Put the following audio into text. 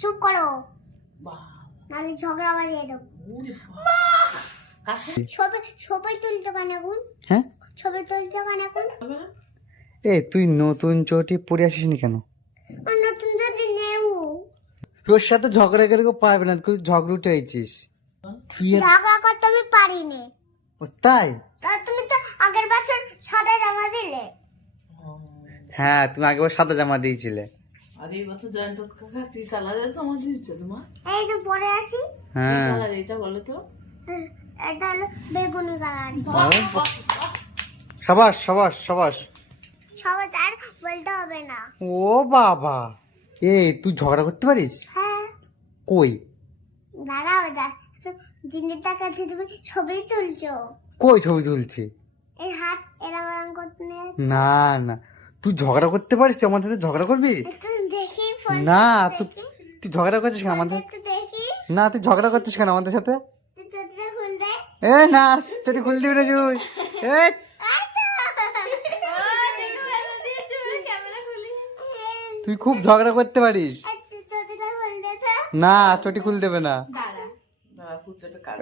চুপ করো, বাহ, নাহলে ঝগড়া বাড়িয়ে দেবো। ওরে বাহ, কাশি ছবি তুলতে কেন এখন? হ্যাঁ ছবি তুলতে কেন এখন? হবে না? এ তুই নতুন চটি পরে আসিসনি কেন? আর নতুন যদি নেও, তোর সাথে ঝগড়া করে কেউ পারবে না, তুই ঝগড়া উঠে আইছিস তুই। ঝগড়া করতে আমি পারিনি। ও তাই? আর তুমি তো আগের বছর সাদা জামা দিলে। হ্যাঁ তুমি আগেবার সাদা জামা দিয়েছিলে। আর এই বছর জয়ন্ত কাকা কি কালারের জামা দিয়েছে তোমার? এই যে পরে আছি, হ্যাঁ কালার এটা বলো তো। এটা হলো বেগুনি কালার। সাবাস সাবাস সাবাস। সবাই আর বলতে হবে না। ও বাবা, এই তুই ঝগড়া করতে পারিস? হ্যাঁ, কই দাঁড়াও জিনিসটার কাছে তুমি ছবি তুলছো, কই ছবি তুলছি? এই হাত এরম এরম করতে নিয়ে না না, তুই ঝগড়া করতে পারিস? তুই আমার সাথে ঝগড়া করবি? একটু দেখি ফোন না তুই তুই ঝগড়া করছিস কেন আমাদের? একটু দেখি, না তুই ঝগড়া করছিস কেন আমাদের সাথে? তুই চোখটা খুল দে। এ না, চটি খুলে দিবি না জুস। এ তুই খুব ঝগড়া করতে পারিস। চোখটা খুল দে তো। না চটি খুলে দেবে না। দাঁড়া, পুজোটা কাট।